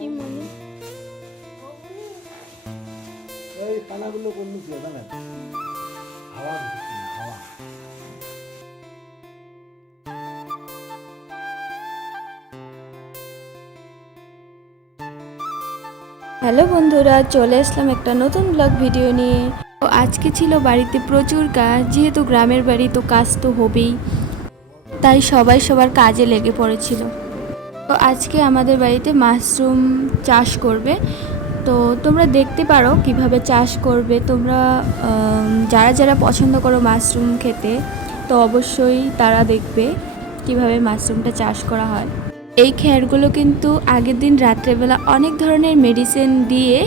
কি মনে এই পানাগুলো কোন দিকে জানেন? হাওয়া ঢুকছে না, হাওয়া। হ্যালো বন্ধুরা, চলে আসলাম একটা নতুন ব্লগ ভিডিও নিয়ে। তো আজকে ছিল বাড়িতে প্রচুর কাজ, যেহেতু গ্রামের বাড়ি তো কাজ তো হবেই, তাই সবাই সবার কাজে লেগে পড়েছিল। তো আজকে আমাদের বাড়িতে মাশরুম চাষ করবে। তো তোমরা দেখতে পারো কিভাবে চাষ করবে। তোমরা যারা যারা পছন্দ করো মাশরুম খেতে, তো অবশ্যই তারা দেখবে কিভাবে মাশরুমটা চাষ করা হয়। এই খ্যারগুলো কিন্তু আগের দিন রাত্রেবেলা অনেক ধরনের মেডিসিন দিয়ে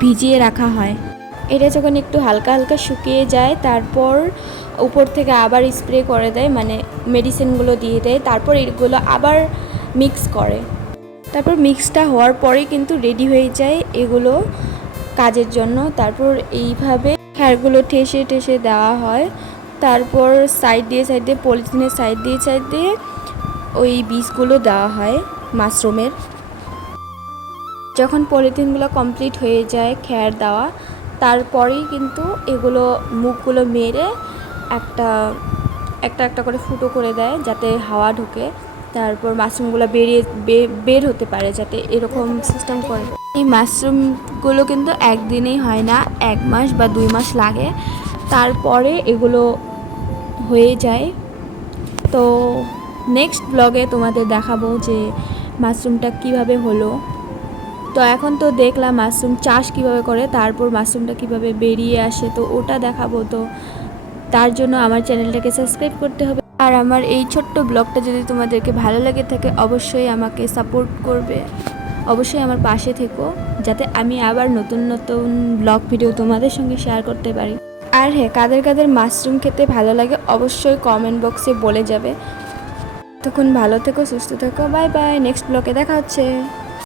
ভিজিয়ে রাখা হয়। এটা যখন একটু হালকা হালকা শুকিয়ে যায়, তারপর উপর থেকে আবার স্প্রে করে দেয়, মানে মেডিসিনগুলো দিয়ে দেয়। তারপর এগুলো আবার মিক্স করে, তারপর মিক্সটা হওয়ার পরেই কিন্তু রেডি হয়ে যায় এগুলো কাজের জন্য। তারপর এইভাবে খ্যারগুলো ঠেসে ঠেসে দেওয়া হয়। তারপর সাইড দিয়ে পলিথিনের সাইড দিয়ে ওই বীজগুলো দেওয়া হয় মাশরুমের। যখন পলিথিনগুলো কমপ্লিট হয়ে যায় খ্যার দেওয়া, তারপরেই কিন্তু এগুলো মুখগুলো মেরে একটা একটা একটা করে ফুটো করে দেয়, যাতে হাওয়া ঢোকে, তারপর মাশরুমগুলো বের হতে পারে, যাতে এরকম সিস্টেম করে। এই মাশরুমগুলো কিন্তু একদিনেই হয় না, 1 মাস বা 2 মাস লাগে, তারপরে এগুলো হয়ে যায়। তো নেক্সট ব্লগে তোমাদের দেখাবো যে মাশরুমটা কিভাবে হলো। তো এখন তো দেখলাম মাশরুম চাষ কিভাবে করে, তারপর মাশরুমটা কিভাবে বেরিয়ে আসে, তো ওটা দেখাবো। তো তার জন্য আমার চ্যানেলটাকে সাবস্ক্রাইব করতে হবে। আর আমার এই ছোট্ট ব্লগটা যদি তোমাদেরকে ভালো লেগে থাকে, অবশ্যই আমাকে সাপোর্ট করবে, অবশ্যই আমার পাশে থেকো, যাতে আমি আবার নতুন নতুন ব্লগ ভিডিও তোমাদের সঙ্গে শেয়ার করতে পারি। আর হ্যাঁ, কাদের কাদের মাশরুম খেতে ভালো লাগে অবশ্যই কমেন্ট বক্সে বলে যাবে। তখন ভালো থেকো, সুস্থ থেকো, বাই বাই। নেক্সট ব্লগে দেখা হচ্ছে।